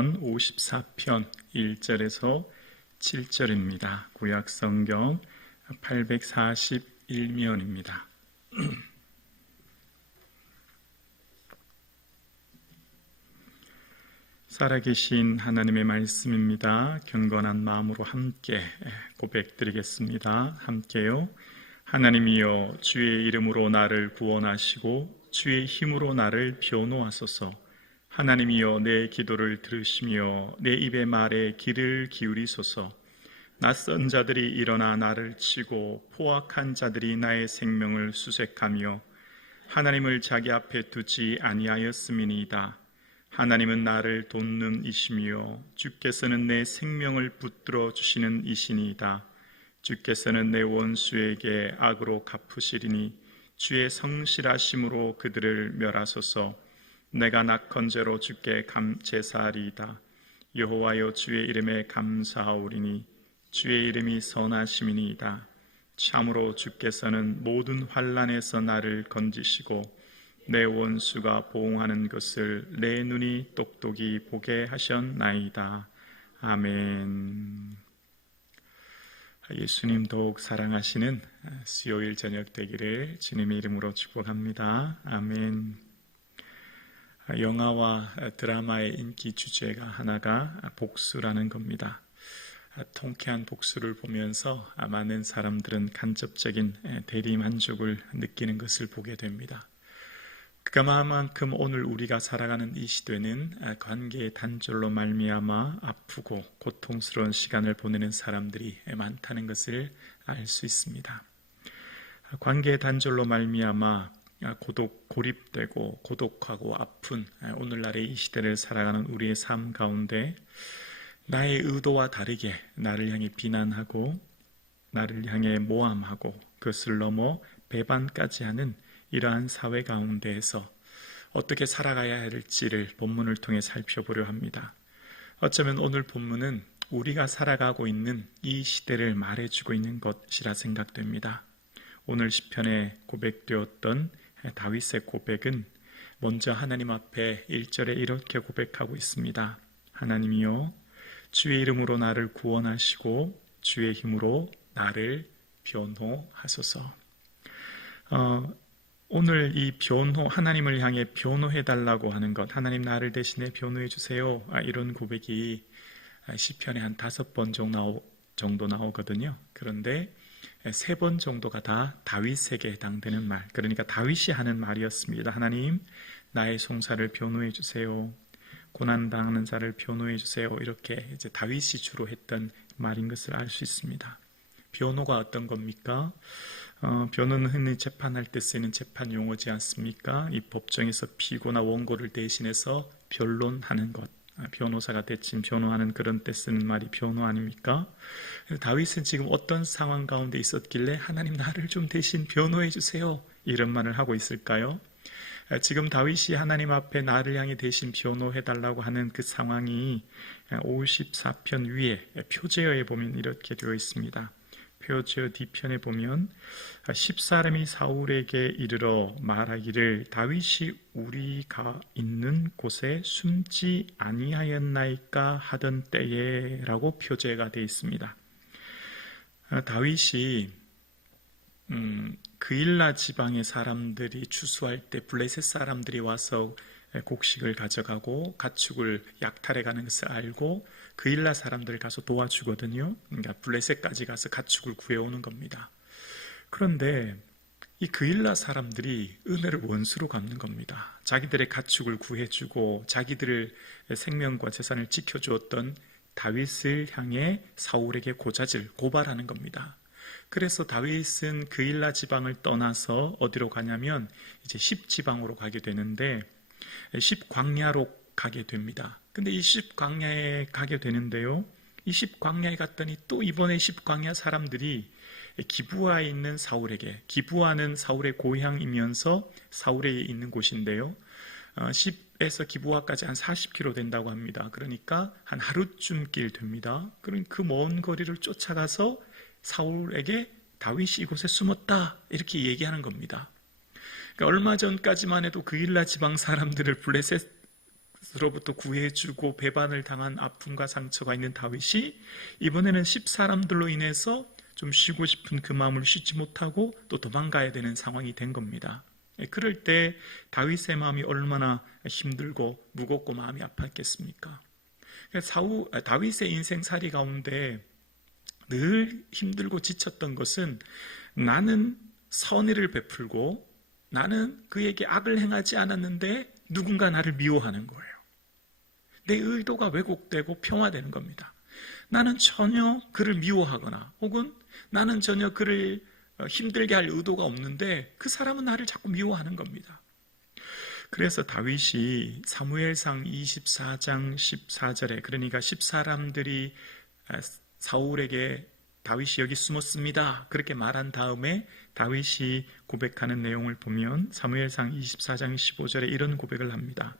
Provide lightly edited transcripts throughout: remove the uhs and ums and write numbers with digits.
시편 54편 1절에서 7절입니다. 구약성경 841면입니다. 살아계신 하나님의 말씀입니다. 경건한 마음으로 함께 고백드리겠습니다. 함께요. 하나님이여, 주의 이름으로 나를 구원하시고 주의 힘으로 나를 변호하소서. 하나님이여, 내 기도를 들으시며 내 입의 말에 귀를 기울이소서. 낯선 자들이 일어나 나를 치고 포악한 자들이 나의 생명을 수색하며 하나님을 자기 앞에 두지 아니하였음이니이다. 하나님은 나를 돕는 이시며 주께서는 내 생명을 붙들어 주시는 이시니이다. 주께서는 내 원수에게 악으로 갚으시리니 주의 성실하심으로 그들을 멸하소서. 내가 낙헌제로 주께 제사하리이다. 여호와여, 주의 이름에 감사하오리니 주의 이름이 선하심이니이다. 참으로 주께서는 모든 환난에서 나를 건지시고 내 원수가 보응하는 것을 내 눈이 똑똑히 보게 하셨나이다. 아멘. 예수님 더욱 사랑하시는 수요일 저녁 되기를 주님의 이름으로 축복합니다. 아멘. 영화와 드라마의 인기 주제가 하나가 복수라는 겁니다. 통쾌한 복수를 보면서 많은 사람들은 간접적인 대리만족을 느끼는 것을 보게 됩니다. 그만큼 오늘 우리가 살아가는 이 시대는 관계의 단절로 말미암아 아프고 고통스러운 시간을 보내는 사람들이 많다는 것을 알 수 있습니다. 관계의 단절로 말미암아 고립되고 고독하고 아픈 오늘날의 이 시대를 살아가는 우리의 삶 가운데 나의 의도와 다르게 나를 향해 비난하고 나를 향해 모함하고 그것을 넘어 배반까지 하는 이러한 사회 가운데에서 어떻게 살아가야 할지를 본문을 통해 살펴보려 합니다. 어쩌면 오늘 본문은 우리가 살아가고 있는 이 시대를 말해주고 있는 것이라 생각됩니다. 오늘 시편에 고백되었던 다윗의 고백은 먼저 하나님 앞에 1절에 이렇게 고백하고 있습니다. 하나님이여, 주의 이름으로 나를 구원하시고 주의 힘으로 나를 변호하소서. 오늘 이 하나님을 향해 변호해달라고 하는 것, 하나님 나를 대신에 변호해 주세요, 이런 고백이 시편에 한 5번 정도 나오거든요. 그런데 3번 정도가 다 다윗에게 해당되는 말, 그러니까 다윗이 하는 말이었습니다. 하나님, 나의 송사를 변호해 주세요, 고난당하는 자를 변호해 주세요, 이렇게 이제 다윗이 주로 했던 말인 것을 알 수 있습니다. 변호가 어떤 겁니까? 변호는 흔히 재판할 때 쓰이는 재판 용어지 않습니까? 이 법정에서 피고나 원고를 대신해서 변론하는 것, 변호사가 대신 변호하는 그런 때 쓰는 말이 변호 아닙니까? 다윗은 지금 어떤 상황 가운데 있었길래 하나님 나를 좀 대신 변호해 주세요, 이런 말을 하고 있을까요? 지금 다윗이 하나님 앞에 나를 향해 대신 변호해달라고 하는 그 상황이 54편 위에 표제어에 보면 이렇게 되어 있습니다. 표제어 뒤편에 보면 10사람이 사울에게 이르러 말하기를 다윗이 우리가 있는 곳에 숨지 아니하였나이까 하던 때에 라고 표제가 되어 있습니다. 다윗이 그일라 지방의 사람들이 추수할 때 블레셋 사람들이 와서 곡식을 가져가고 가축을 약탈해가는 것을 알고 그일라 사람들을 가서 도와주거든요. 그러니까 블레셋까지 가서 가축을 구해오는 겁니다. 그런데 이 그일라 사람들이 은혜를 원수로 갚는 겁니다. 자기들의 가축을 구해주고 자기들의 생명과 재산을 지켜주었던 다윗을 향해 사울에게 고발하는 겁니다. 그래서 다윗은 그일라 지방을 떠나서 어디로 가냐면 이제 10지방으로 가게 되는데 10광야로 가게 됩니다. 근데 이 10광야에 가게 되는데요, 이 10광야에 갔더니 또 이번에 10광야 사람들이 기브아에 있는 사울에게, 기브아는 사울의 고향이면서 사울에 있는 곳인데요, 10에서 기브아까지 한 40km 된다고 합니다. 그러니까 한 하루쯤 길 됩니다. 그럼 그 먼 거리를 쫓아가서 사울에게 다윗이 이곳에 숨었다, 이렇게 얘기하는 겁니다. 그러니까 얼마 전까지만 해도 그일라 지방 사람들을 블레셋 로부터 구해주고 배반을 당한 아픔과 상처가 있는 다윗이 이번에는 10사람들로 인해서 좀 쉬고 싶은 그 마음을 쉬지 못하고 또 도망가야 되는 상황이 된 겁니다. 그럴 때 다윗의 마음이 얼마나 힘들고 무겁고 마음이 아팠겠습니까? 다윗의 인생살이 가운데 늘 힘들고 지쳤던 것은 나는 선의를 베풀고 나는 그에게 악을 행하지 않았는데 누군가 나를 미워하는 거예요. 내 의도가 왜곡되고 평화되는 겁니다. 나는 전혀 그를 미워하거나 혹은 나는 전혀 그를 힘들게 할 의도가 없는데 그 사람은 나를 자꾸 미워하는 겁니다. 그래서 다윗이 사무엘상 24장 14절에 그러니까 10사람들이 사울에게 다윗이 여기 숨었습니다 그렇게 말한 다음에 다윗이 고백하는 내용을 보면 사무엘상 24장 15절에 이런 고백을 합니다.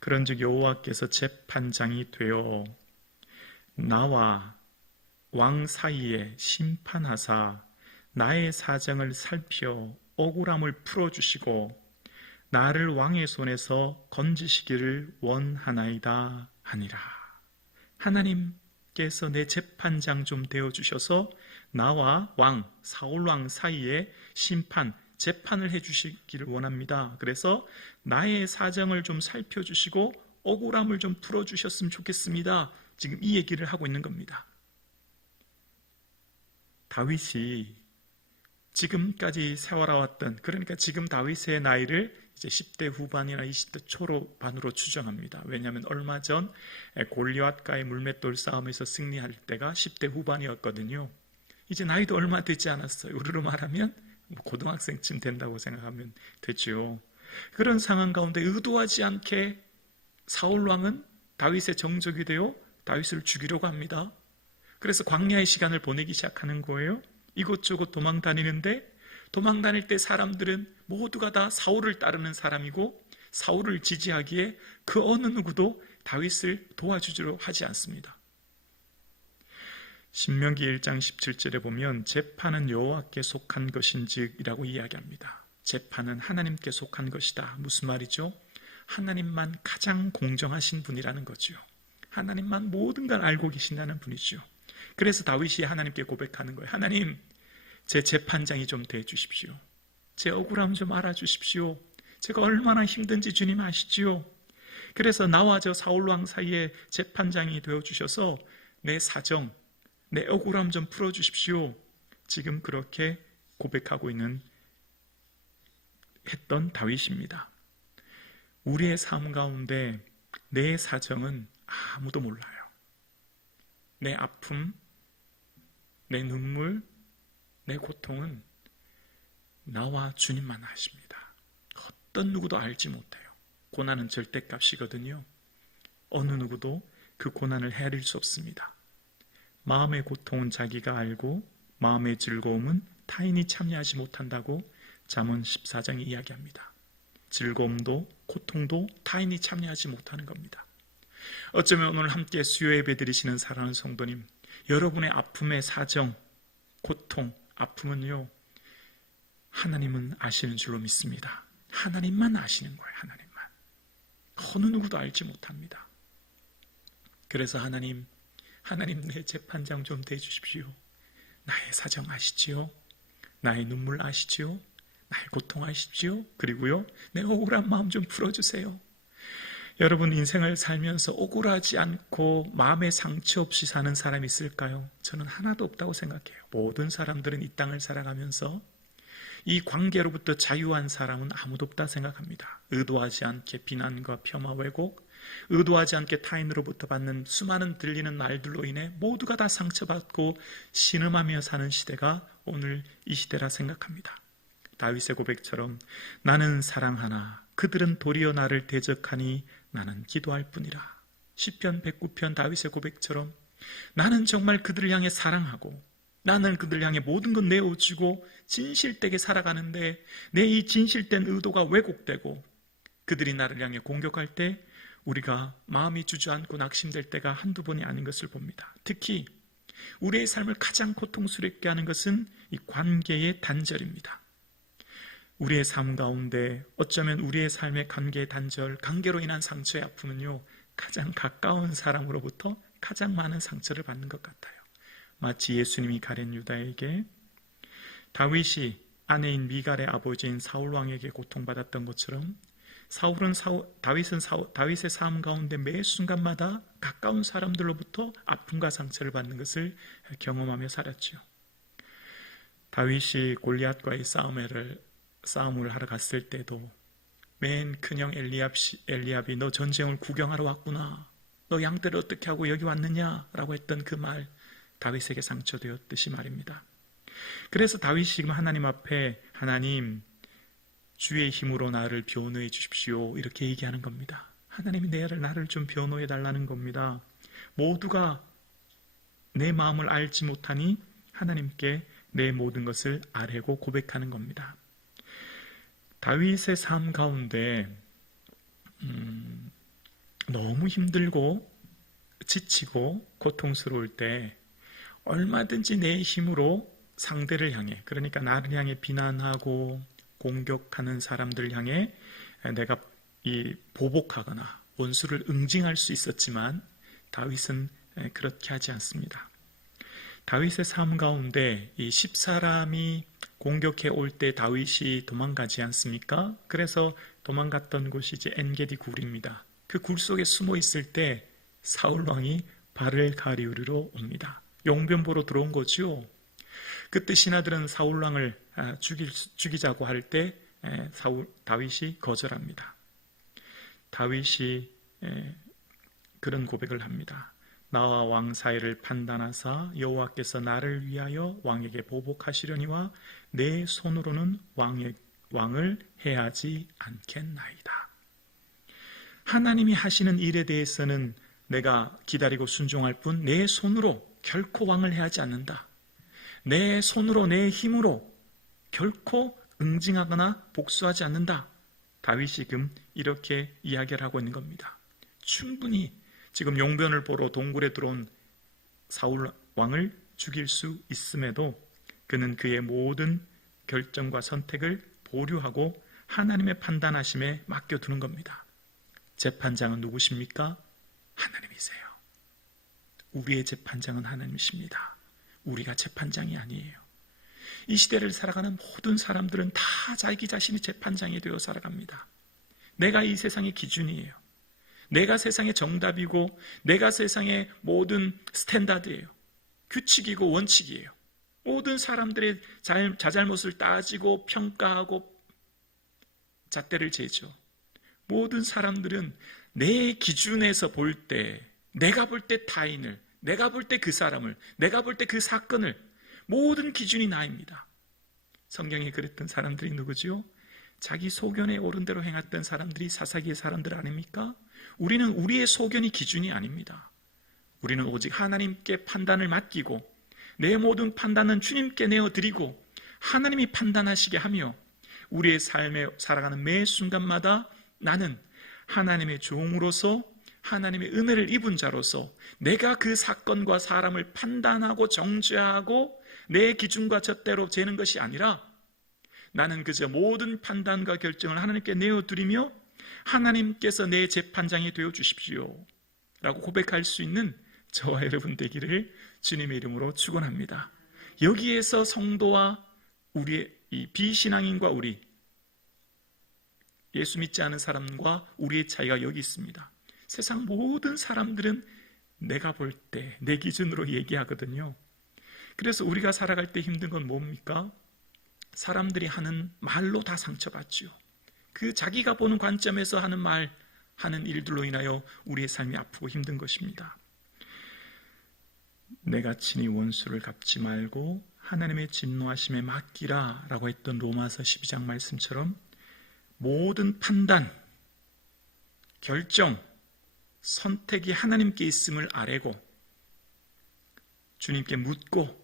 그런즉 여호와께서 재판장이 되어 나와 왕 사이에 심판하사 나의 사정을 살펴 억울함을 풀어주시고 나를 왕의 손에서 건지시기를 원하나이다 하니라. 하나님께서 내 재판장 좀 되어주셔서 나와 왕, 사울왕 사이에 재판을 해주시기를 원합니다. 그래서 나의 사정을 좀 살펴주시고 억울함을 좀 풀어주셨으면 좋겠습니다. 지금 이 얘기를 하고 있는 겁니다. 다윗이 지금까지 세워라왔던, 그러니까 지금 다윗의 나이를 이제 10대 후반이나 20대 초반으로 추정합니다. 왜냐하면 얼마 전 골리앗과의 물맷돌 싸움에서 승리할 때가 10대 후반이었거든요. 이제 나이도 얼마 되지 않았어요. 우리로 말하면 고등학생쯤 된다고 생각하면 되죠. 그런 상황 가운데 의도하지 않게 사울왕은 다윗의 정적이 되어 다윗을 죽이려고 합니다. 그래서 광야의 시간을 보내기 시작하는 거예요. 이곳저곳 도망 다니는데 도망 다닐 때 사람들은 모두가 다 사울을 따르는 사람이고 사울을 지지하기에 그 어느 누구도 다윗을 도와주지로 하지 않습니다. 신명기 1장 17절에 보면 재판은 여호와께 속한 것인즉이라고 이야기합니다. 재판은 하나님께 속한 것이다. 무슨 말이죠? 하나님만 가장 공정하신 분이라는 거죠. 하나님만 모든 걸 알고 계신다는 분이죠. 그래서 다윗이 하나님께 고백하는 거예요. 하나님, 제 재판장이 좀 돼 주십시오. 제 억울함 좀 알아주십시오. 제가 얼마나 힘든지 주님 아시지요. 그래서 나와 저 사울왕 사이에 재판장이 되어주셔서 내 사정, 내 억울함 좀 풀어주십시오. 지금 그렇게 고백하고 했던 다윗입니다. 우리의 삶 가운데 내 사정은 아무도 몰라요. 내 아픔, 내 눈물, 내 고통은 나와 주님만 아십니다. 어떤 누구도 알지 못해요. 고난은 절대값이거든요. 어느 누구도 그 고난을 헤아릴 수 없습니다. 마음의 고통은 자기가 알고 마음의 즐거움은 타인이 참여하지 못한다고 잠언 14장이 이야기합니다. 즐거움도 고통도 타인이 참여하지 못하는 겁니다. 어쩌면 오늘 함께 수요 예배 드리시는 사랑하는 성도님, 여러분의 아픔의 사정, 고통, 아픔은요, 하나님은 아시는 줄로 믿습니다. 하나님만 아시는 거예요. 하나님만. 어느 누구도 알지 못합니다. 그래서 하나님 내 재판장 좀 돼주십시오. 나의 사정 아시지요? 나의 눈물 아시지요? 나의 고통 아시지요? 그리고요, 내 억울한 마음 좀 풀어주세요. 여러분 인생을 살면서 억울하지 않고 마음의 상처 없이 사는 사람이 있을까요? 저는 하나도 없다고 생각해요. 모든 사람들은 이 땅을 살아가면서 이 관계로부터 자유한 사람은 아무도 없다 생각합니다. 의도하지 않게 비난과 폄하 왜곡, 의도하지 않게 타인으로부터 받는 수많은 들리는 말들로 인해 모두가 다 상처받고 신음하며 사는 시대가 오늘 이 시대라 생각합니다. 다윗의 고백처럼 나는 사랑하나 그들은 도리어 나를 대적하니 나는 기도할 뿐이라. 시편 109편 다윗의 고백처럼 나는 정말 그들을 향해 사랑하고 나는 그들을 향해 모든 것 내어주고 진실되게 살아가는데 내 이 진실된 의도가 왜곡되고 그들이 나를 향해 공격할 때 우리가 마음이 주저앉고 낙심될 때가 한두 번이 아닌 것을 봅니다. 특히 우리의 삶을 가장 고통스럽게 하는 것은 이 관계의 단절입니다. 우리의 삶 가운데 어쩌면 우리의 삶의 관계 단절, 관계로 인한 상처의 아픔은요, 가장 가까운 사람으로부터 가장 많은 상처를 받는 것 같아요. 마치 예수님이 가룟 유다에게 다윗이 아내인 미갈의 아버지인 사울 왕에게 고통받았던 것처럼 다윗의 삶 가운데 매 순간마다 가까운 사람들로부터 아픔과 상처를 받는 것을 경험하며 살았죠. 다윗이 골리앗과의 싸움을 하러 갔을 때도 맨 큰형 엘리압이 너 전쟁을 구경하러 왔구나, 너 양떼를 어떻게 하고 여기 왔느냐라고 했던 그 말, 다윗에게 상처되었듯이 말입니다. 그래서 다윗이 지금 하나님 앞에 하나님, 주의 힘으로 나를 변호해 주십시오, 이렇게 얘기하는 겁니다. 하나님이 나를 좀 변호해 달라는 겁니다. 모두가 내 마음을 알지 못하니 하나님께 내 모든 것을 아뢰고 고백하는 겁니다. 다윗의 삶 가운데 너무 힘들고 지치고 고통스러울 때 얼마든지 내 힘으로 상대를 향해, 그러니까 나를 향해 비난하고 공격하는 사람들을 향해 내가 보복하거나 원수를 응징할 수 있었지만 다윗은 그렇게 하지 않습니다. 다윗의 삶 가운데 이 10사람이 공격해 올 때 다윗이 도망가지 않습니까? 그래서 도망갔던 곳이 이제 엔게디 굴입니다. 그 굴 속에 숨어 있을 때 사울 왕이 발을 가리우리로 옵니다. 용변 보러 들어온 거죠. 그때 신하들은 사울 왕을 죽이자고 할 때 다윗이 거절합니다. 다윗이 그런 고백을 합니다. 나와 왕 사이를 판단하사 여호와께서 나를 위하여 왕에게 보복하시려니와 내 손으로는 왕을 해하지 않겠나이다. 하나님이 하시는 일에 대해서는 내가 기다리고 순종할 뿐 내 손으로 결코 왕을 해하지 않는다. 내 손으로 내 힘으로 결코 응징하거나 복수하지 않는다. 다윗이 지금 이렇게 이야기를 하고 있는 겁니다. 충분히 지금 용변을 보러 동굴에 들어온 사울 왕을 죽일 수 있음에도 그는 그의 모든 결정과 선택을 보류하고 하나님의 판단하심에 맡겨두는 겁니다. 재판장은 누구십니까? 하나님이세요. 우리의 재판장은 하나님이십니다. 우리가 재판장이 아니에요. 이 시대를 살아가는 모든 사람들은 다 자기 자신이 재판장이 되어 살아갑니다. 내가 이 세상의 기준이에요. 내가 세상의 정답이고 내가 세상의 모든 스탠다드예요. 규칙이고 원칙이에요. 모든 사람들의 자잘못을 따지고 평가하고 잣대를 재죠. 모든 사람들은 내 기준에서 볼 때, 내가 볼 때 타인을, 내가 볼 때 그 사람을, 내가 볼 때 그 사건을, 모든 기준이 나입니다. 성경에 그랬던 사람들이 누구지요? 자기 소견에 옳은 대로 행했던 사람들이 사사기의 사람들 아닙니까? 우리는 우리의 소견이 기준이 아닙니다. 우리는 오직 하나님께 판단을 맡기고 내 모든 판단은 주님께 내어드리고 하나님이 판단하시게 하며 우리의 삶에 살아가는 매 순간마다 나는 하나님의 종으로서 하나님의 은혜를 입은 자로서 내가 그 사건과 사람을 판단하고 정죄하고 내 기준과 잣대로 재는 것이 아니라 나는 그저 모든 판단과 결정을 하나님께 내어드리며 하나님께서 내 재판장이 되어 주십시오 라고 고백할 수 있는 저와 여러분 되기를 주님의 이름으로 축원합니다. 여기에서 성도와 우리의 이 비신앙인과 우리 예수 믿지 않은 사람과 우리의 차이가 여기 있습니다. 세상 모든 사람들은 내가 볼 때 내 기준으로 얘기하거든요. 그래서 우리가 살아갈 때 힘든 건 뭡니까? 사람들이 하는 말로 다 상처받지요. 그 자기가 보는 관점에서 하는 일들로 인하여 우리의 삶이 아프고 힘든 것입니다. 내가 친히 원수를 갚지 말고 하나님의 진노하심에 맡기라 라고 했던 로마서 12장 말씀처럼 모든 판단, 결정, 선택이 하나님께 있음을 아뢰고 주님께 묻고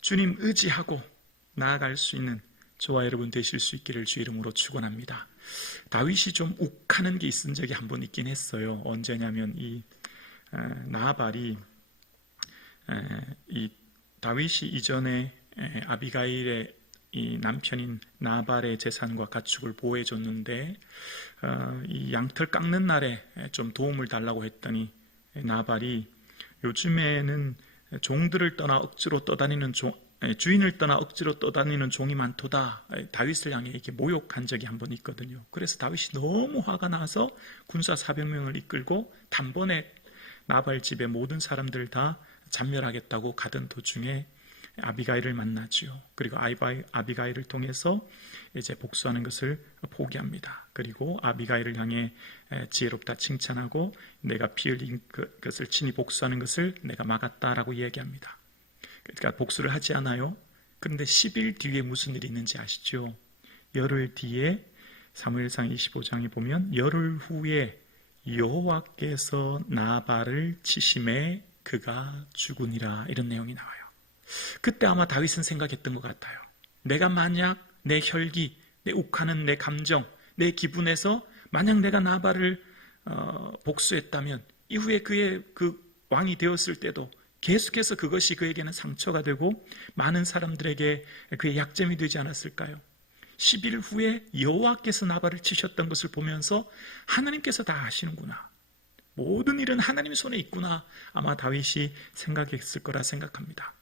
주님 의지하고 나아갈 수 있는 저와 여러분 되실 수 있기를 주 이름으로 축원합니다. 다윗이 좀 욱하는 게 있은 적이 한 번 있긴 했어요. 언제냐면 이 나발이 이 다윗이 이전에 아비가일의 이 남편인 나발의 재산과 가축을 보호해줬는데 이 양털 깎는 날에 좀 도움을 달라고 했더니 나발이 요즘에는 종들을 떠나 억지로 떠다니는 주인을 떠나 억지로 떠다니는 종이 많도다. 다윗을 향해 이렇게 모욕한 적이 한 번 있거든요. 그래서 다윗이 너무 화가 나서 군사 400명을 이끌고 단번에 나발 집의 모든 사람들 다 잔멸하겠다고 가던 도중에 아비가일을 만나지요. 그리고 아비가일을 통해서 이제 복수하는 것을 포기합니다. 그리고 아비가일을 향해 지혜롭다 칭찬하고 내가 피 흘린 것을 친히 복수하는 것을 내가 막았다라고 이야기합니다. 그러니까 복수를 하지 않아요. 그런데 10일 뒤에 무슨 일이 있는지 아시죠? 열흘 뒤에 사무엘상 25장에 보면 열흘 후에 여호와께서 나발을 치심에 그가 죽으니라, 이런 내용이 나와요. 그때 아마 다윗은 생각했던 것 같아요. 내가 만약 내 혈기, 내 욱하는 내 감정, 내 기분에서 만약 내가 나발을 복수했다면 이후에 그의 그 왕이 되었을 때도 계속해서 그것이 그에게는 상처가 되고 많은 사람들에게 그의 약점이 되지 않았을까요? 10일 후에 여호와께서 나발을 치셨던 것을 보면서 하나님께서 다 아시는구나, 모든 일은 하나님 손에 있구나, 아마 다윗이 생각했을 거라 생각합니다.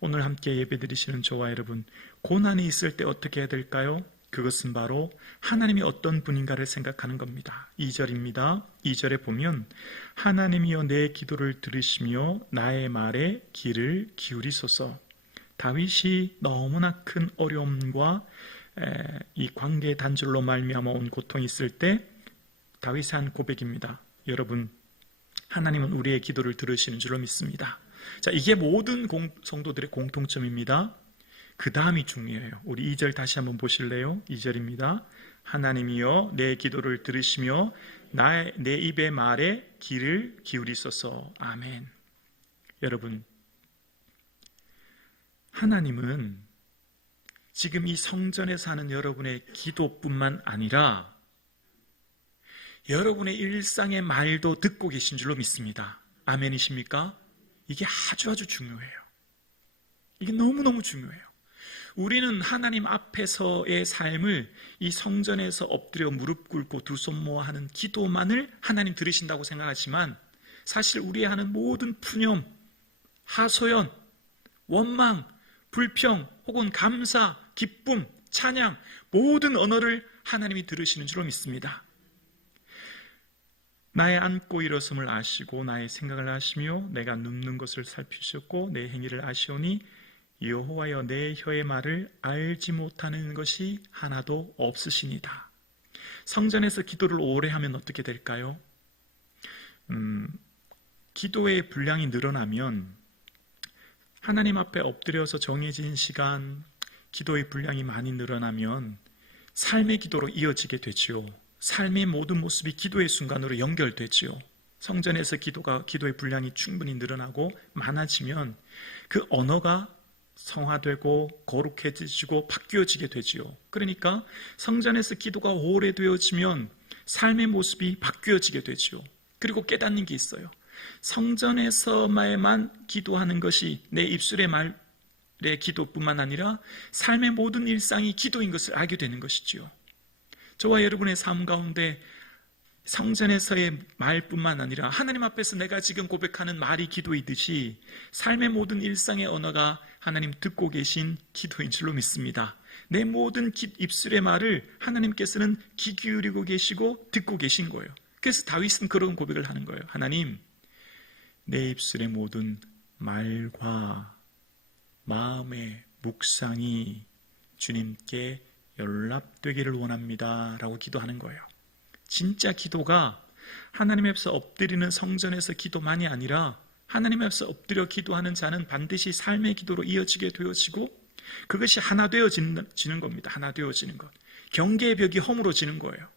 오늘 함께 예배드리시는 저와 여러분, 고난이 있을 때 어떻게 해야 될까요? 그것은 바로 하나님이 어떤 분인가를 생각하는 겁니다. 2절입니다. 2절에 보면 하나님이여 내 기도를 들으시며 나의 말에 귀를 기울이소서. 다윗이 너무나 큰 어려움과 이 관계 단절로 말미암아 온 고통이 있을 때 다윗이 한 고백입니다. 여러분, 하나님은 우리의 기도를 들으시는 줄로 믿습니다. 자, 이게 모든 성도들의 공통점입니다. 그 다음이 중요해요. 우리 2절 다시 한번 보실래요? 2절입니다. 하나님이여 내 기도를 들으시며 내 입의 말에 귀를 기울이소서. 아멘. 여러분, 하나님은 지금 이 성전에서 하는 여러분의 기도뿐만 아니라 여러분의 일상의 말도 듣고 계신 줄로 믿습니다. 아멘이십니까? 이게 아주 중요해요. 이게 너무너무 중요해요. 우리는 하나님 앞에서의 삶을 이 성전에서 엎드려 무릎 꿇고 두 손 모아 하는 기도만을 하나님 들으신다고 생각하지만 사실 우리의 하는 모든 푸념, 하소연, 원망, 불평, 혹은 감사, 기쁨, 찬양, 모든 언어를 하나님이 들으시는 줄로 믿습니다. 나의 앉고 일어섬을 아시고 나의 생각을 아시며 내가 눕는 것을 살피셨고 내 행위를 아시오니 여호와여 내 혀의 말을 알지 못하는 것이 하나도 없으시니다. 성전에서 기도를 오래 하면 어떻게 될까요? 기도의 분량이 늘어나면 하나님 앞에 엎드려서 정해진 시간, 기도의 분량이 많이 늘어나면 삶의 기도로 이어지게 되지요. 삶의 모든 모습이 기도의 순간으로 연결되지요. 성전에서 기도의 분량이 충분히 늘어나고 많아지면 그 언어가 성화되고 거룩해지고 바뀌어지게 되지요. 그러니까 성전에서 기도가 오래되어지면 삶의 모습이 바뀌어지게 되지요. 그리고 깨닫는 게 있어요. 성전에서만 기도하는 것이 내 입술의 말의 기도뿐만 아니라 삶의 모든 일상이 기도인 것을 알게 되는 것이지요. 저와 여러분의 삶 가운데 성전에서의 말뿐만 아니라 하나님 앞에서 내가 지금 고백하는 말이 기도이듯이 삶의 모든 일상의 언어가 하나님 듣고 계신 기도인 줄로 믿습니다. 내 모든 입술의 말을 하나님께서는 귀 기울이고 계시고 듣고 계신 거예요. 그래서 다윗은 그런 고백을 하는 거예요. 하나님, 내 입술의 모든 말과 마음의 묵상이 주님께 연락되기를 원합니다 라고 기도하는 거예요. 진짜 기도가 하나님 앞에서 엎드리는 성전에서 기도만이 아니라 하나님 앞에서 엎드려 기도하는 자는 반드시 삶의 기도로 이어지게 되어지고 그것이 하나 되어지는 겁니다. 하나 되어지는 것. 경계의 벽이 허물어지는 거예요.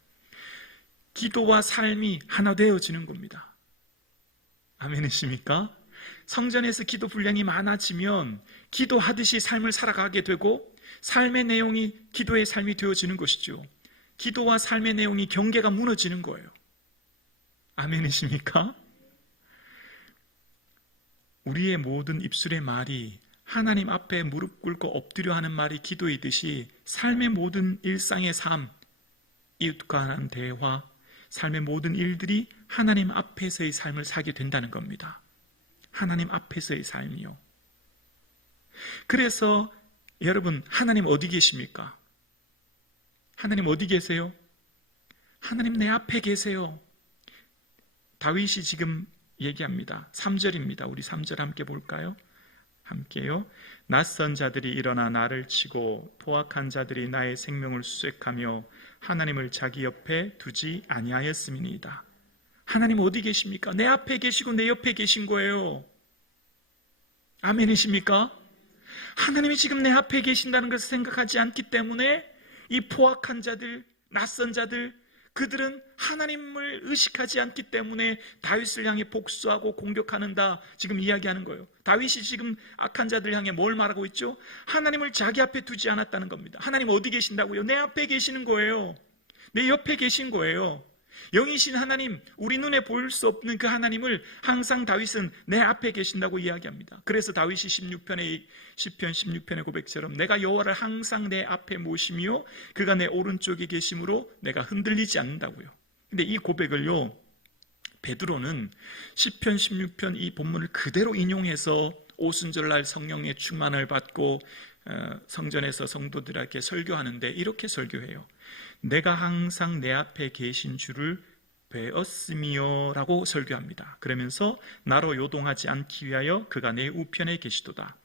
기도와 삶이 하나 되어지는 겁니다. 아멘이십니까? 성전에서 기도 분량이 많아지면 기도하듯이 삶을 살아가게 되고 삶의 내용이 기도의 삶이 되어지는 것이죠. 기도와 삶의 내용이 경계가 무너지는 거예요. 아멘이십니까? 우리의 모든 입술의 말이 하나님 앞에 무릎 꿇고 엎드려 하는 말이 기도이듯이 삶의 모든 일상의 삶, 이웃과 하는 대화, 삶의 모든 일들이 하나님 앞에서의 삶을 살게 된다는 겁니다. 하나님 앞에서의 삶이요. 그래서 여러분, 하나님 어디 계십니까? 하나님 어디 계세요? 하나님 내 앞에 계세요. 다윗이 지금 얘기합니다. 3절입니다. 우리 3절 함께 볼까요? 함께요. 낯선 자들이 일어나 나를 치고 포악한 자들이 나의 생명을 수색하며 하나님을 자기 옆에 두지 아니하였음이니이다. 하나님 어디 계십니까? 내 앞에 계시고 내 옆에 계신 거예요. 아멘이십니까? 하나님이 지금 내 앞에 계신다는 것을 생각하지 않기 때문에 이 포악한 자들, 낯선 자들, 그들은 하나님을 의식하지 않기 때문에 다윗을 향해 복수하고 공격하는다 지금 이야기하는 거예요. 다윗이 지금 악한 자들 향해 뭘 말하고 있죠? 하나님을 자기 앞에 두지 않았다는 겁니다. 하나님 어디 계신다고요? 내 앞에 계시는 거예요. 내 옆에 계신 거예요. 영이신 하나님, 우리 눈에 보일 수 없는 그 하나님을 항상 다윗은 내 앞에 계신다고 이야기합니다. 그래서 다윗이 16편의 시편 16편의 고백처럼 내가 여호와를 항상 내 앞에 모시며 그가 내 오른쪽에 계심으로 내가 흔들리지 않는다고요. 근데 이 고백을요, 베드로는 시편 16편 이 본문을 그대로 인용해서 오순절날 성령의 충만을 받고 성전에서 성도들에게 설교하는데 이렇게 설교해요. 내가 항상 내 앞에 계신 주를 배었으며 라고 설교합니다. 그러면서 나로 요동하지 않기 위하여 그가 내 우편에 계시도다.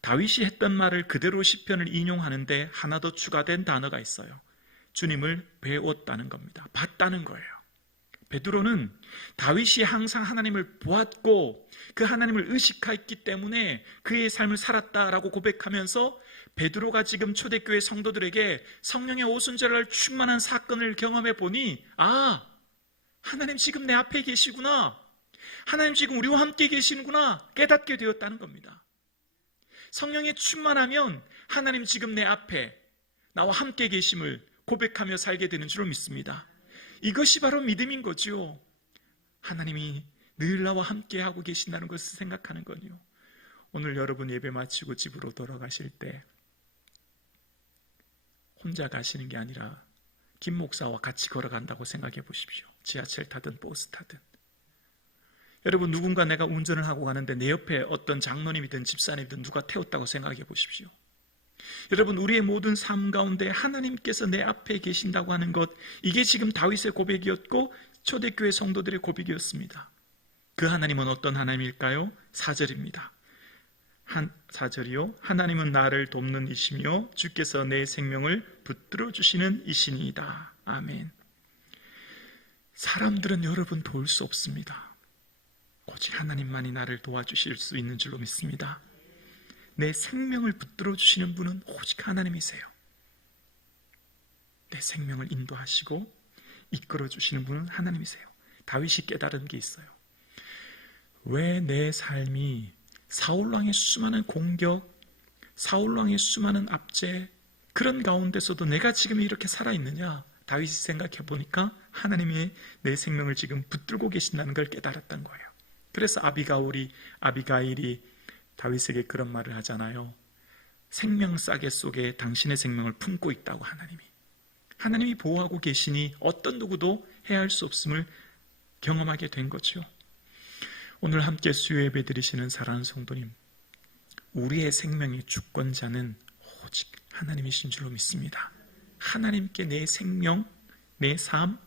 다윗이 했던 말을 그대로 시편을 인용하는데 하나 더 추가된 단어가 있어요. 주님을 배웠다는 겁니다. 봤다는 거예요. 베드로는 다윗이 항상 하나님을 보았고 그 하나님을 의식했기 때문에 그의 삶을 살았다라고 고백하면서 베드로가 지금 초대교회 성도들에게 성령의 오순절날 충만한 사건을 경험해 보니 하나님 지금 내 앞에 계시구나, 하나님 지금 우리와 함께 계시는구나 깨닫게 되었다는 겁니다. 성령에 충만하면 하나님 지금 내 앞에 나와 함께 계심을 고백하며 살게 되는 줄로 믿습니다. 이것이 바로 믿음인 거죠. 하나님이 늘 나와 함께 하고 계신다는 것을 생각하는 거요. 오늘 여러분 예배 마치고 집으로 돌아가실 때 혼자 가시는 게 아니라 김 목사와 같이 걸어간다고 생각해 보십시오. 지하철 타든 버스 타든. 여러분, 누군가 내가 운전을 하고 가는데 내 옆에 어떤 장로님이든 집사님이든 누가 태웠다고 생각해 보십시오. 여러분, 우리의 모든 삶 가운데 하나님께서 내 앞에 계신다고 하는 것, 이게 지금 다윗의 고백이었고 초대교회 성도들의 고백이었습니다. 그 하나님은 어떤 하나님일까요? 4절입니다. 4절이요. 하나님은 나를 돕는 이시며 주께서 내 생명을 붙들어 주시는 이시니이다. 아멘. 사람들은 여러분 도울 수 없습니다. 오직 하나님만이 나를 도와주실 수 있는 줄로 믿습니다. 내 생명을 붙들어 주시는 분은 오직 하나님이세요. 내 생명을 인도하시고 이끌어 주시는 분은 하나님이세요. 다윗이 깨달은 게 있어요. 왜 내 삶이 사울왕의 수많은 공격, 사울왕의 수많은 압제, 그런 가운데서도 내가 지금 이렇게 살아있느냐? 다윗이 생각해 보니까 하나님이 내 생명을 지금 붙들고 계신다는 걸 깨달았던 거예요. 그래서 아비가일이 다윗에게 그런 말을 하잖아요. 생명 싸개 속에 당신의 생명을 품고 있다고. 하나님이 보호하고 계시니 어떤 누구도 해할 수 없음을 경험하게 된 거죠. 오늘 함께 수요 예배 드리시는 사랑하는 성도님, 우리의 생명의 주권자는 오직 하나님이신 줄로 믿습니다. 하나님께 내 생명, 내 삶,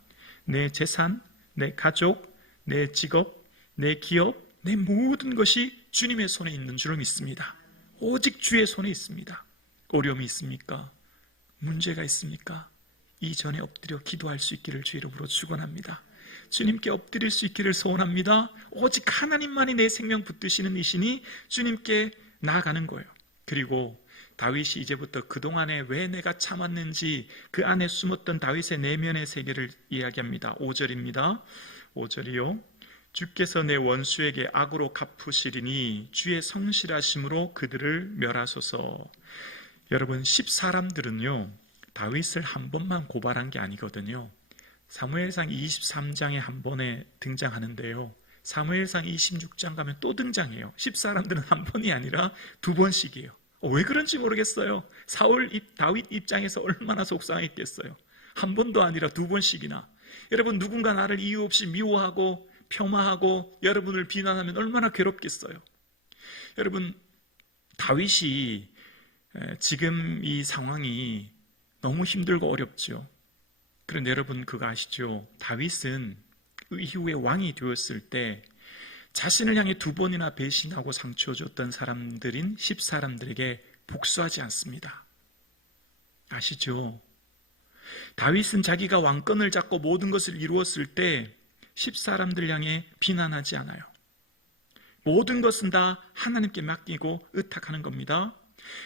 내 재산, 내 가족, 내 직업, 내 기업, 내 모든 것이 주님의 손에 있는 줄로 믿습니다. 오직 주의 손에 있습니다. 어려움이 있습니까? 문제가 있습니까? 이전에 엎드려 기도할 수 있기를 주 이름으로 축원합니다. 주님께 엎드릴 수 있기를 소원합니다. 오직 하나님만이 내 생명 붙드시는 이시니 주님께 나아가는 거예요. 그리고 다윗이 이제부터 그동안에 왜 내가 참았는지 그 안에 숨었던 다윗의 내면의 세계를 이야기합니다. 5절입니다. 5절이요. 주께서 내 원수에게 악으로 갚으시리니 주의 성실하심으로 그들을 멸하소서. 여러분, 10사람들은요 다윗을 한 번만 고발한 게 아니거든요. 사무엘상 23장에 한 번에 등장하는데요, 사무엘상 26장 가면 또 등장해요. 10사람들은 한 번이 아니라 두 번씩이에요. 왜 그런지 모르겠어요. 다윗 입장에서 얼마나 속상했겠어요. 한 번도 아니라 두 번씩이나. 여러분, 누군가 나를 이유 없이 미워하고 폄하하고 여러분을 비난하면 얼마나 괴롭겠어요. 여러분, 다윗이 지금 이 상황이 너무 힘들고 어렵죠. 그런데 여러분 그거 아시죠? 다윗은 이후에 왕이 되었을 때 자신을 향해 두 번이나 배신하고 상처 줬던 사람들인 10사람들에게 복수하지 않습니다. 아시죠? 다윗은 자기가 왕권을 잡고 모든 것을 이루었을 때 10사람들 향해 비난하지 않아요. 모든 것은 다 하나님께 맡기고 의탁하는 겁니다.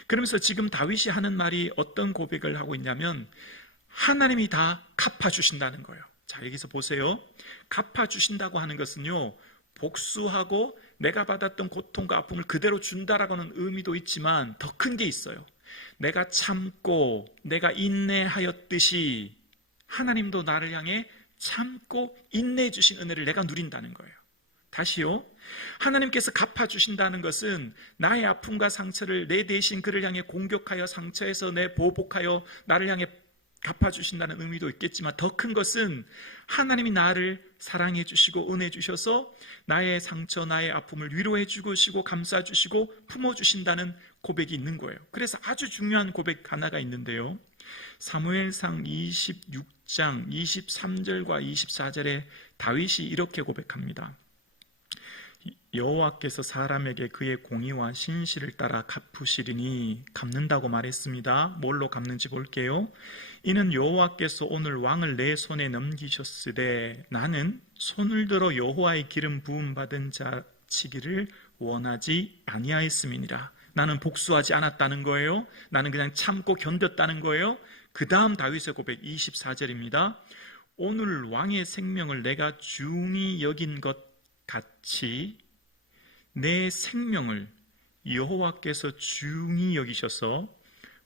그러면서 지금 다윗이 하는 말이 어떤 고백을 하고 있냐면 하나님이 다 갚아주신다는 거예요. 자, 여기서 보세요. 갚아주신다고 하는 것은요, 복수하고 내가 받았던 고통과 아픔을 그대로 준다라고는 의미도 있지만 더 큰 게 있어요. 내가 참고 내가 인내하였듯이 하나님도 나를 향해 참고 인내해 주신 은혜를 내가 누린다는 거예요. 다시요. 하나님께서 갚아주신다는 것은 나의 아픔과 상처를 내 대신 그를 향해 공격하여 상처에서 내 보복하여 나를 향해 갚아주신다는 의미도 있겠지만 더 큰 것은 하나님이 나를 사랑해 주시고 은혜 주셔서 나의 상처, 나의 아픔을 위로해 주시고 감싸 주시고 품어 주신다는 고백이 있는 거예요. 그래서 아주 중요한 고백 하나가 있는데요. 사무엘상 26장 23절과 24절에 다윗이 이렇게 고백합니다. 여호와께서 사람에게 그의 공의와 신실을 따라 갚으시리니, 갚는다고 말했습니다. 뭘로 갚는지 볼게요. 이는 여호와께서 오늘 왕을 내 손에 넘기셨으되 나는 손을 들어 여호와의 기름 부음 받은 자 치기를 원하지 아니하였음이니라. 나는 복수하지 않았다는 거예요. 나는 그냥 참고 견뎠다는 거예요. 그 다음 다윗의 고백 24절입니다. 오늘 왕의 생명을 내가 중히 여긴 것 같이 내 생명을 여호와께서 중히 여기셔서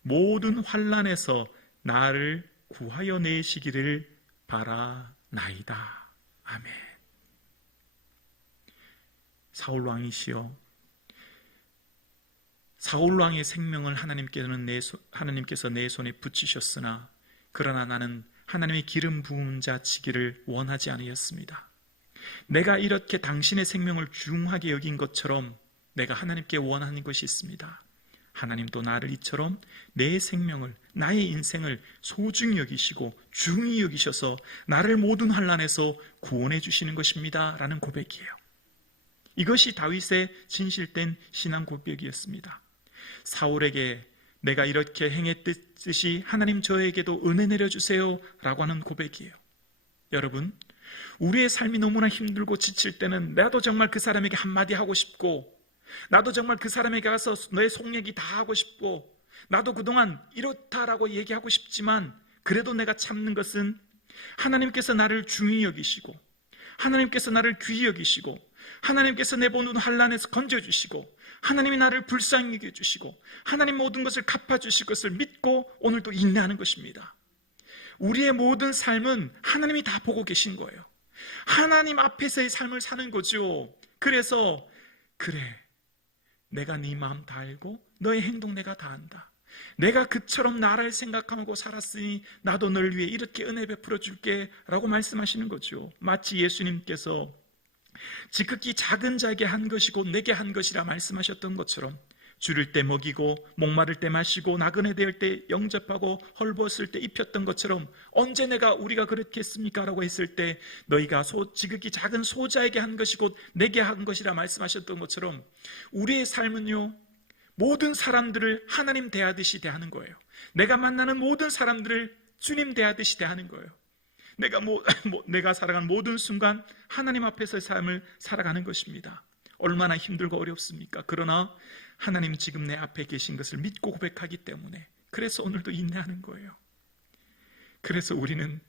모든 환난에서 나를 구하여 내시기를 바라나이다. 아멘. 사울 왕이시여, 사울 왕의 생명을 하나님께서 내 손에 붙이셨으나 그러나 나는 하나님의 기름 부은 자 치기를 원하지 아니었습니다. 내가 이렇게 당신의 생명을 중하게 여긴 것처럼 내가 하나님께 원하는 것이 있습니다. 하나님도 나를 이처럼 내 생명을, 나의 인생을 소중히 여기시고 중히 여기셔서 나를 모든 환난에서 구원해 주시는 것입니다 라는 고백이에요. 이것이 다윗의 진실된 신앙 고백이었습니다. 사울에게 내가 이렇게 행했듯이 하나님 저에게도 은혜 내려주세요 라고 하는 고백이에요. 여러분, 우리의 삶이 너무나 힘들고 지칠 때는 나도 정말 그 사람에게 한마디 하고 싶고, 나도 정말 그 사람에게 가서 내 속 얘기 다 하고 싶고, 나도 그동안 이렇다라고 얘기하고 싶지만 그래도 내가 참는 것은 하나님께서 나를 중히 여기시고 하나님께서 나를 귀히 여기시고 하나님께서 내 보는 환난에서 건져주시고 하나님이 나를 불쌍히 여겨주시고 하나님 모든 것을 갚아주실 것을 믿고 오늘도 인내하는 것입니다. 우리의 모든 삶은 하나님이 다 보고 계신 거예요. 하나님 앞에서의 삶을 사는 거죠. 그래서 그래, 내가 네 마음 다 알고 너의 행동 내가 다 안다. 내가 그처럼 나를 생각하고 살았으니 나도 널 위해 이렇게 은혜 베풀어 줄게 라고 말씀하시는 거죠. 마치 예수님께서 지극히 작은 자에게 한 것이고 내게 한 것이라 말씀하셨던 것처럼 줄일 때 먹이고 목마를 때 마시고 나그네 될 때 영접하고 헐벗을 때 입혔던 것처럼 언제 우리가 그렇게 했습니까? 라고 했을 때 너희가 지극히 작은 소자에게 한 것이 곧 내게 한 것이라 말씀하셨던 것처럼 우리의 삶은요, 모든 사람들을 하나님 대하듯이 대하는 거예요. 내가 만나는 모든 사람들을 주님 대하듯이 대하는 거예요. 내가 살아가는 모든 순간 하나님 앞에서의 삶을 살아가는 것입니다. 얼마나 힘들고 어렵습니까? 그러나 하나님 지금 내 앞에 계신 것을 믿고 고백하기 때문에 그래서 오늘도 인내하는 거예요. 그래서 우리는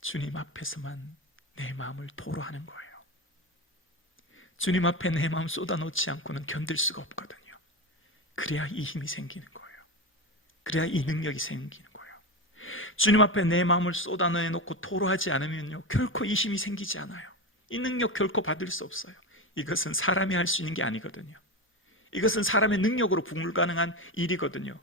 주님 앞에서만 내 마음을 토로하는 거예요. 주님 앞에 내 마음 쏟아놓지 않고는 견딜 수가 없거든요. 그래야 이 힘이 생기는 거예요. 그래야 이 능력이 생기는 거예요. 주님 앞에 내 마음을 쏟아내놓고 토로하지 않으면요, 결코 이 힘이 생기지 않아요. 이 능력 결코 받을 수 없어요. 이것은 사람이 할 수 있는 게 아니거든요. 이것은 사람의 능력으로 불가능한 일이거든요.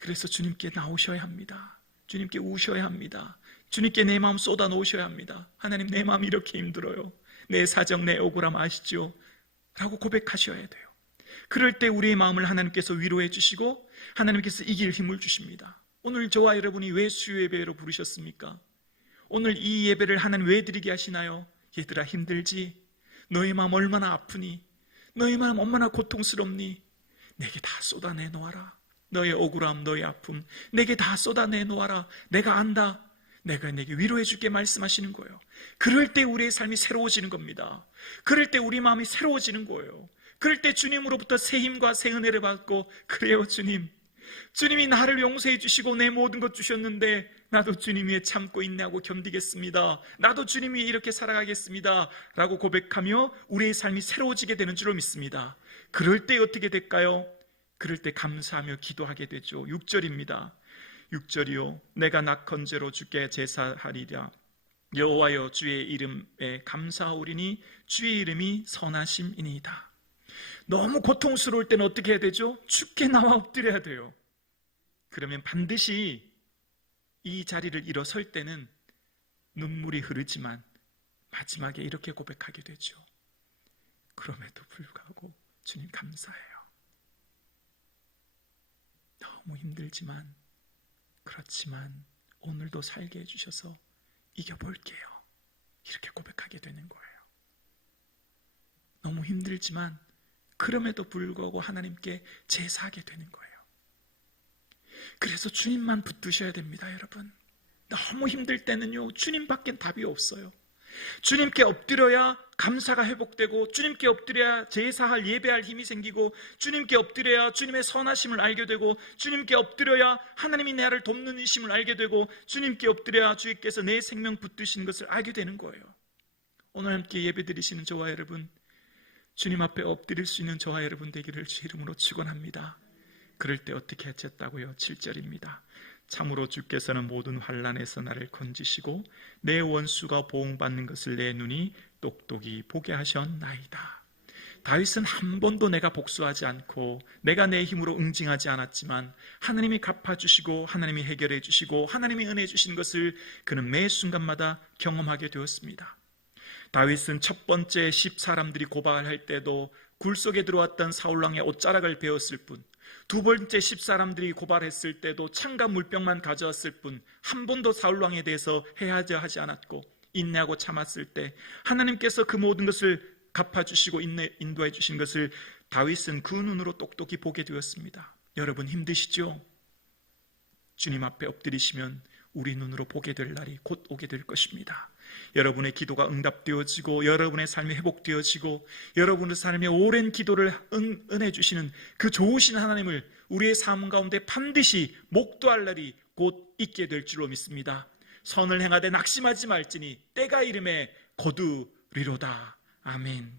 그래서 주님께 나오셔야 합니다. 주님께 우셔야 합니다. 주님께 내 마음 쏟아 놓으셔야 합니다. 하나님, 내 마음이 이렇게 힘들어요. 내 사정, 내 억울함 아시죠? 라고 고백하셔야 돼요. 그럴 때 우리의 마음을 하나님께서 위로해 주시고 하나님께서 이길 힘을 주십니다. 오늘 저와 여러분이 왜 수요 예배로 부르셨습니까? 오늘 이 예배를 하나님 왜 드리게 하시나요? 얘들아, 힘들지? 너의 마음 얼마나 아프니? 너의 마음 얼마나 고통스럽니? 내게 다 쏟아내 놓아라. 너의 억울함, 너의 아픔 내게 다 쏟아내 놓아라. 내가 안다. 내가 내게 위로해 줄게 말씀하시는 거예요. 그럴 때 우리의 삶이 새로워지는 겁니다. 그럴 때 우리 마음이 새로워지는 거예요. 그럴 때 주님으로부터 새 힘과 새 은혜를 받고, 그래요 주님, 주님이 나를 용서해 주시고 내 모든 것 주셨는데 나도 주님 위에 참고 인내하고 견디겠습니다. 나도 주님 위에 이렇게 살아가겠습니다 라고 고백하며 우리의 삶이 새로워지게 되는 줄로 믿습니다. 그럴 때 어떻게 될까요? 그럴 때 감사하며 기도하게 되죠. 6절입니다. 6절이요, 내가 낙헌제로 주께 제사하리라. 여호와여, 주의 이름에 감사하오리니 주의 이름이 선하심이니이다. 너무 고통스러울 때는 어떻게 해야 되죠? 주께 나와 엎드려야 돼요. 그러면 반드시 이 자리를 일어설 때는 눈물이 흐르지만 마지막에 이렇게 고백하게 되죠. 그럼에도 불구하고 주님 감사해요. 너무 힘들지만, 그렇지만 오늘도 살게 해주셔서 이겨볼게요. 이렇게 고백하게 되는 거예요. 너무 힘들지만 그럼에도 불구하고 하나님께 제사하게 되는 거예요. 그래서 주님만 붙드셔야 됩니다, 여러분. 너무 힘들 때는요, 주님밖엔 답이 없어요. 주님께 엎드려야 감사가 회복되고, 주님께 엎드려야 제사할 예배할 힘이 생기고, 주님께 엎드려야 주님의 선하심을 알게 되고, 주님께 엎드려야 하나님이 나를 돕는 이심을 알게 되고, 주님께 엎드려야 주께서 내 생명 붙드시는 것을 알게 되는 거예요. 오늘 함께 예배 드리시는 저와 여러분, 주님 앞에 엎드릴 수 있는 저와 여러분 되기를 주 이름으로 축원합니다. 그럴 때 어떻게 하셨다고요? 7절입니다. 참으로 주께서는 모든 환난에서 나를 건지시고 내 원수가 보응받는 것을 내 눈이 똑똑히 보게 하셨나이다. 다윗은 한 번도 내가 복수하지 않고 내가 내 힘으로 응징하지 않았지만 하나님이 갚아주시고 하나님이 해결해 주시고 하나님이 은혜 주시는 것을 그는 매 순간마다 경험하게 되었습니다. 다윗은 첫 번째 10사람들이 고발할 때도 굴 속에 들어왔던 사울왕의 옷자락을 베었을 뿐, 두 번째 10사람들이 고발했을 때도 창과 물병만 가져왔을 뿐 한 번도 사울왕에 대해서 해하지 하지 않았고, 인내하고 참았을 때 하나님께서 그 모든 것을 갚아주시고 인도해 주신 것을 다윗은 그 눈으로 똑똑히 보게 되었습니다. 여러분 힘드시죠? 주님 앞에 엎드리시면 우리 눈으로 보게 될 날이 곧 오게 될 것입니다. 여러분의 기도가 응답되어지고 여러분의 삶이 회복되어지고 여러분의 삶에 오랜 기도를 은혜 주시는 그 좋으신 하나님을 우리의 삶 가운데 반드시 목도할 날이 곧 있게 될 줄로 믿습니다. 선을 행하되 낙심하지 말지니 때가 이름에 거두리로다. 아멘.